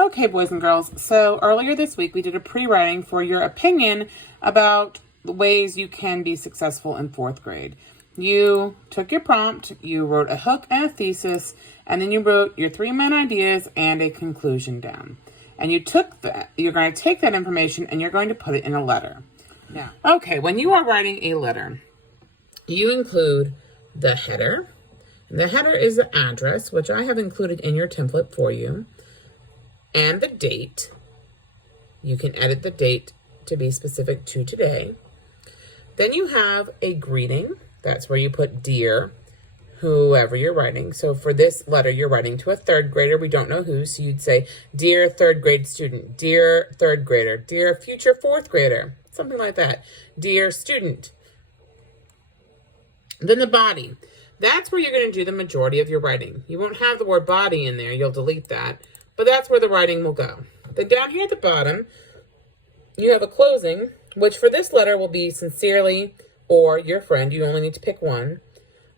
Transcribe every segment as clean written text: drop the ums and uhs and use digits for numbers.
Okay, boys and girls, so earlier this week we did a pre-writing for your opinion about the ways you can be successful in 4th grade. You took your prompt, you wrote a hook and a thesis, and then you wrote your 3 main ideas and a conclusion down. And you're going to take that information and you're going to put it in a letter. Now, okay, when you are writing a letter, you include the header. And the header is the address, which I have included in your template for you. And the date. You can edit the date to be specific to today. Then you have a greeting. That's where you put dear, whoever you're writing. So for this letter, you're writing to a 3rd grader. We don't know who, so you'd say, dear 3rd grade student, dear 3rd grader, dear future 4th grader, something like that. Dear student. Then the body. That's where you're going to do the majority of your writing. You won't have the word body in there. You'll delete that. But that's where the writing will go. Then down here at the bottom, you have a closing, which for this letter will be sincerely or your friend. You only need to pick one.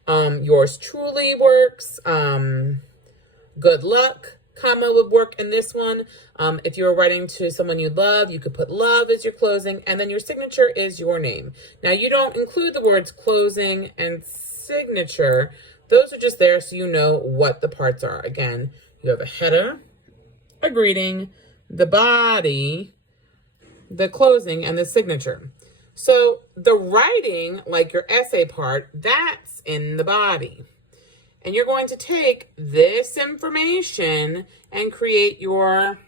Yours truly works. Good luck, comma, would work in this one. If you were writing to someone you love, you could put love as your closing, and then your signature is your name. Now, you don't include the words closing and signature. Those are just there so you know what the parts are. Again, you have a header, a greeting, the body, the closing, and the signature. So the writing, like your essay part, that's in the body. And you're going to take this information and create your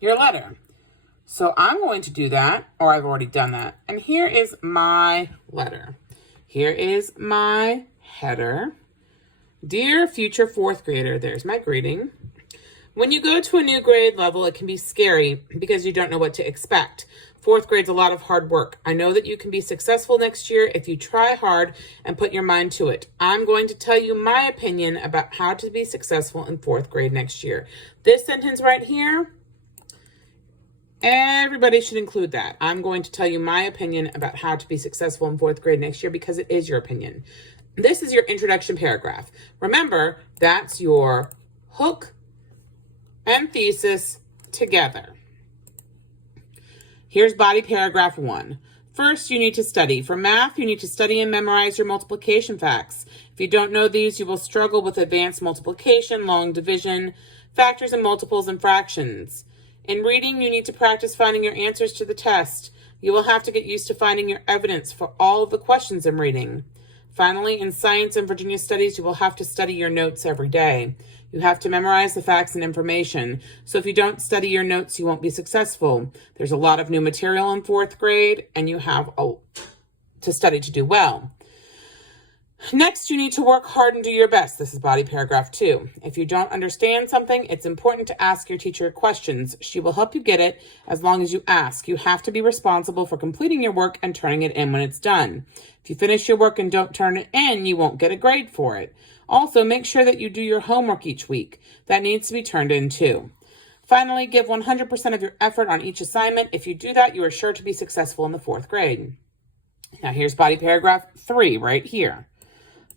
letter. So I'm going to do that, or I've already done that. And here is my letter. Here is my header. Dear future 4th grader, there's my greeting. When you go to a new grade level, it can be scary because you don't know what to expect. 4th grade's a lot of hard work. I know that you can be successful next year if you try hard and put your mind to it. I'm going to tell you my opinion about how to be successful in 4th grade next year. This sentence right here, everybody should include that. I'm going to tell you my opinion about how to be successful in 4th grade next year because it is your opinion. This is your introduction paragraph. Remember, that's your hook and thesis together. Here's body paragraph 1. First, you need to study. For math, you need to study and memorize your multiplication facts. If you don't know these, you will struggle with advanced multiplication, long division, factors and multiples, and fractions. In reading, you need to practice finding your answers to the test. You will have to get used to finding your evidence for all of the questions in reading. Finally, in science and Virginia studies, you will have to study your notes every day. You have to memorize the facts and information. So if you don't study your notes, you won't be successful. There's a lot of new material in 4th grade, and you have to study to do well. Next, you need to work hard and do your best. This is body paragraph 2. If you don't understand something, it's important to ask your teacher questions. She will help you get it as long as you ask. You have to be responsible for completing your work and turning it in when it's done. If you finish your work and don't turn it in, you won't get a grade for it. Also, make sure that you do your homework each week. That needs to be turned in too. Finally, give 100% of your effort on each assignment. If you do that, you are sure to be successful in the 4th grade. Now, here's body paragraph 3 right here.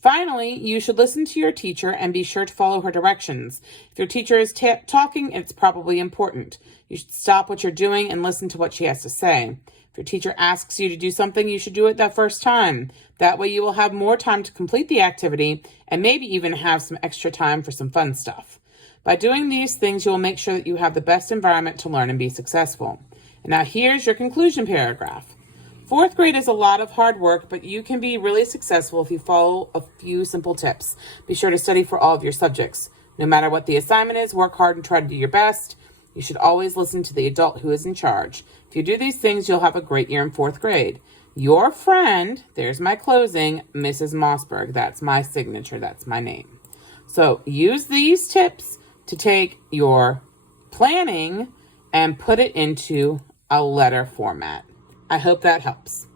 Finally, you should listen to your teacher and be sure to follow her directions. If your teacher is talking, it's probably important. You should stop what you're doing and listen to what she has to say. If your teacher asks you to do something, you should do it that first time. That way you will have more time to complete the activity and maybe even have some extra time for some fun stuff. By doing these things, you will make sure that you have the best environment to learn and be successful. And now here's your conclusion paragraph. 4th grade is a lot of hard work, but you can be really successful if you follow a few simple tips. Be sure to study for all of your subjects. No matter what the assignment is, work hard and try to do your best. You should always listen to the adult who is in charge. If you do these things, you'll have a great year in 4th grade. Your friend, there's my closing, Mrs. Mossberg. That's my signature. That's my name. So use these tips to take your planning and put it into a letter format. I hope that helps.